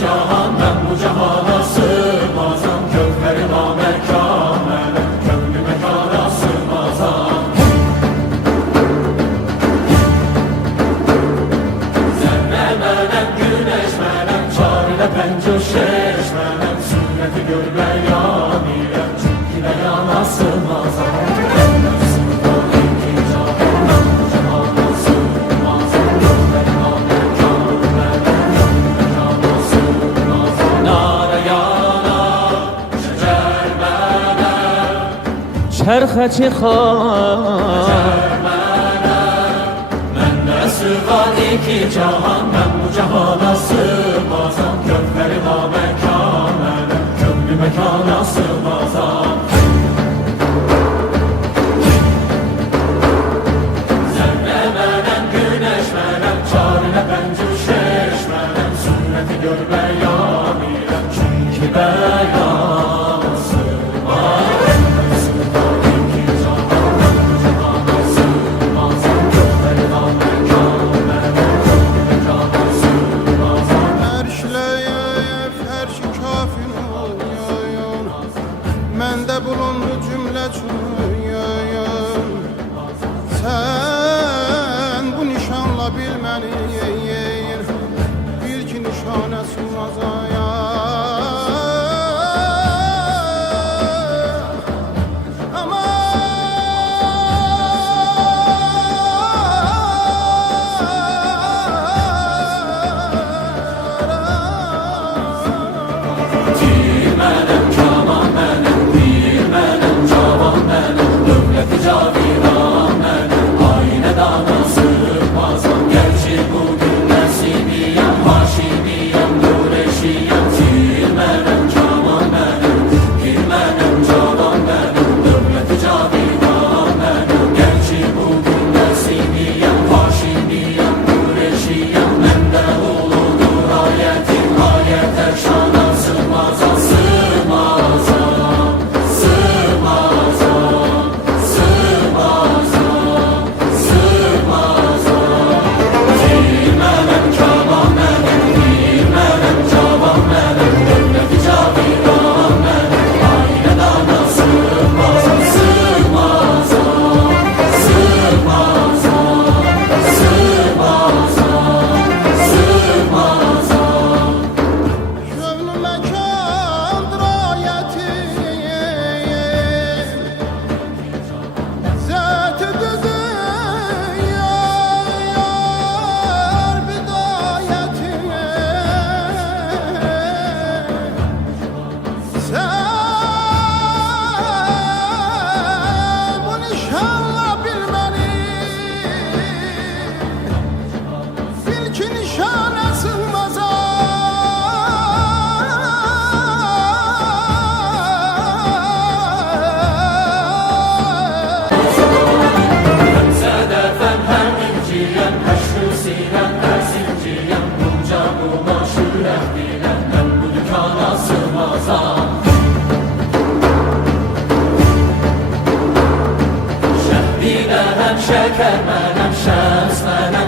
Cahan ben bu cahana sığmazam, köklerim amekanım, köklü mekana sığmazam. Zerremenem, güneşmenem, çarine pencoşeşmenem, sünneti görmeyan ilem, çünkü de yana sığmazam. Çerxe çıxar Məndə sığan iki cahan, mən bu cahana sığmazam, köklərim aməkanəm, köklü məkana sığmazam. Zərrə mənəm, güneş mənəm, çarine bəncüşeşmənəm, sünnəti görməyan iləm, çünki bəyan sığmazam. Məndə bulundu cümlə çürüyün. Sən bu nişanla bil məni, bil ki nişanə sığmazaya. Şeker mənim, şəms mənim,